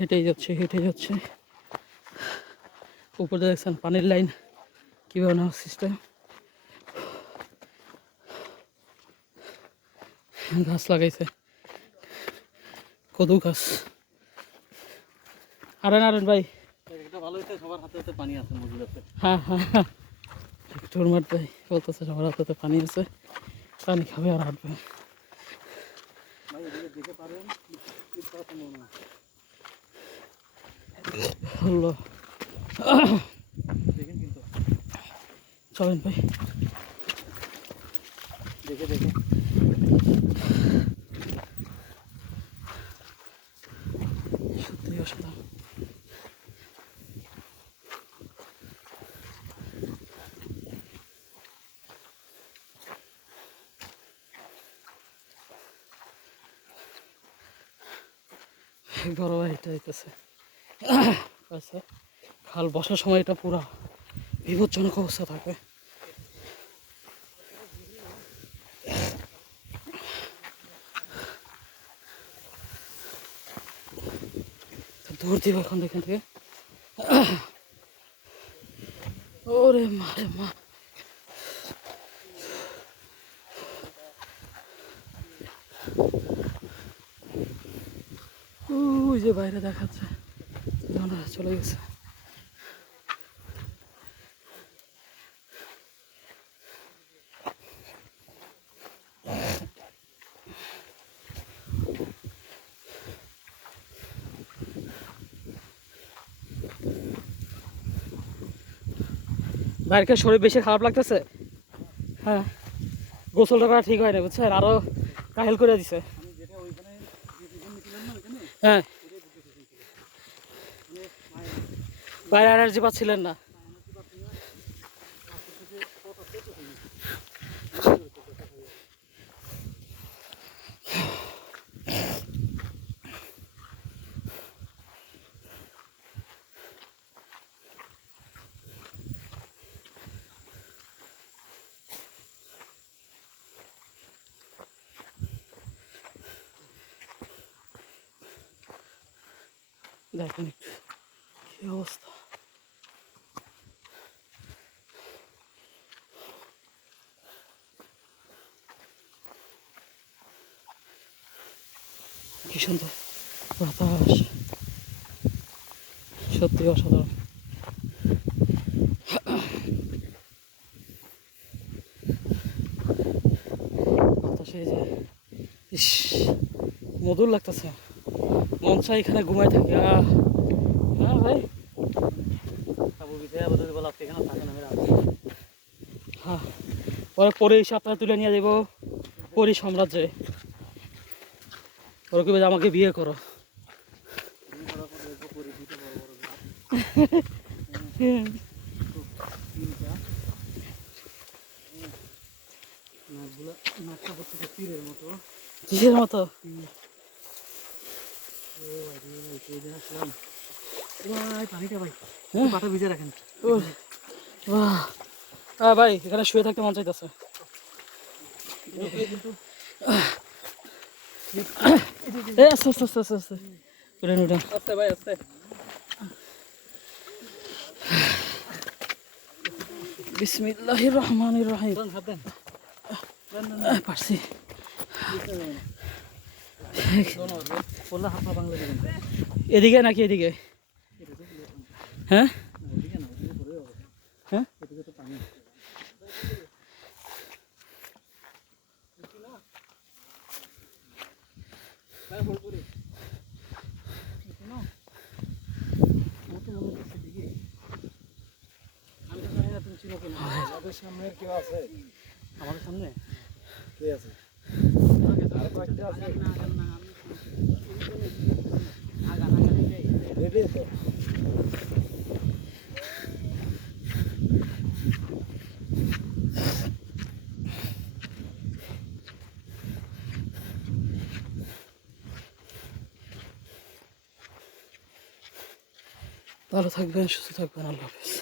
হেঁটেই যাচ্ছে উপরে দেখছেন পানির লাইন কীভাবে নেওয়ার সিস্টেম। গাছ লাগাইছে, কদু গাছ। আরেন ভাই, ভালো হইতে সবার হাতে হাতে পানি আছে মজুর আছে। হ্যাঁ টুরমার ভাই বলতেছে সবার হাতে পানি আছে, পানি খাবে আর হাঁটবে। ভাই এদিকে দেখে পারেন সম্ভাবনা হলো দেখেন কিন্তু চলেন ভাই দেখে সত্যি অসাধারণ। বড় ভাই এটা হইতেছে খাল বসার সময় এটা পুরা বিপজ্জনক অবস্থা থাকে। দূর দিব এখন এখান থেকে। ওরে মারে মা, ওই যে বাইরে দেখাচ্ছে চলে গেছে। বাইরের শরীর বেশি খারাপ লাগতেছে। হ্যাঁ, গোসলটা করা ঠিক হয় না বুঝছেন, আরো কাহিল করে দিছে। হ্যাঁ, বাইরে এনার্জি পাচ্ছিলেন না। দেখেন কি অবস্থা। কি সুন্দর বাতাস, সত্যি অসাধারণ। বাতাসে যে ইস মধুর লাগতেছে, মন চাই এখানে ঘুমাই থাকি। হ্যাঁ ভাই, হ্যাঁ পরে এসে আপনারা তুলে নিয়ে যাবো পরি সাম্রাজ্যে। ওরা কি আমাকে বিয়ে করো। কিসের মতো? পাটা ভিজে রাখেন। ভাই এখানে শুয়ে থাকতে মন চাইতেছে। আস্তে ভাই আস্তে। বিসমিল্লাহির রহমানির রহিম। পারছি। এদিকে নাকি এদিকে? হ্যাঁ হ্যাঁ, আমাদের সামনে কেউ আছে? আমাদের সামনে কে আছে? আর কয়েকটা আছে? রেডি তো? ভালো থাকবেন, সুস্থ থাকবেন, আল্লাহ হাফেজ।